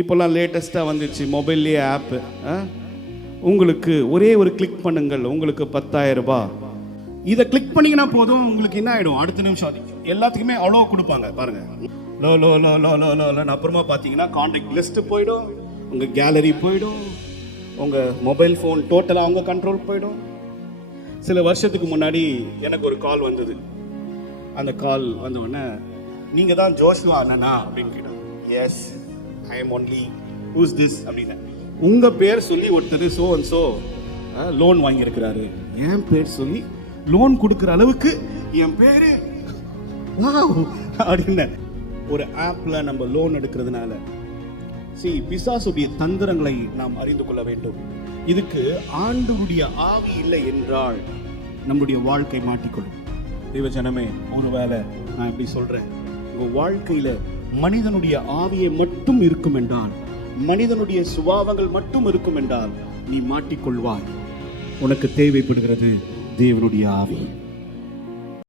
இப்போல்லாம் லேட்டஸ்ட்டாக வந்துச்சு மொபைல்லையே ஆப்பு. உங்களுக்கு ஒரே ஒரு கிளிக் பண்ணுங்கள், உங்களுக்கு 10,000 ரூபாய். இதை கிளிக் பண்ணிங்கன்னா போதும், உங்களுக்கு என்ன ஆகிடும், அடுத்த நிமிஷம் எல்லாத்துக்குமே அவ்வளோ கொடுப்பாங்க பாருங்க. Low low low low low லோன்னு அப்புறமா பார்த்தீங்கன்னா கான்டாக்ட் லிஸ்ட்டு போயிடும், உங்கள் கேலரி போயிடும், உங்கள் மொபைல் ஃபோன் டோட்டலாக அவங்க கண்ட்ரோல் போயிடும். சில வருஷத்துக்கு முன்னாடி எனக்கு ஒரு கால் வந்தது. அந்த கால் வந்தவுடனே, நீங்கள் தான் ஜோஷுவா அண்ணனா அப்படின்னு கேட்டாங்க. Yes, I am only. Who's this அப்படின்னு. உங்கள் பேர் சொல்லி ஒருத்தர் ஸோ அண்ட் ஸோ லோன் வாங்கியிருக்கிறாரு, என் பேர் சொல்லி லோன் கொடுக்குற அளவுக்கு என் பேர் அப்படின்னு. ஒரு ஆப்பில் நம்ம லோன் எடுக்கிறதுனால பிசாசுடைய தந்திரங்களை நாம் அறிந்து கொள்ள வேண்டும். இதுக்கு ஆண்டவருடைய ஆவி இல்லை என்றால் நம்முடைய வாழ்க்கை மாட்டிக்கொள்ளும். தெய்வ ஜனமே, ஒருவேளை நான் இப்படி சொல்றேன், உங்க வாழ்க்கையில மனிதனுடைய ஆவியை மட்டும் இருக்கும் என்றால், மனிதனுடைய சுபாவங்கள் மட்டும் இருக்கும் என்றால் நீ மாட்டிக்கொள்வாய். உனக்கு தேவைப்படுகிறது தேவனுடைய ஆவி.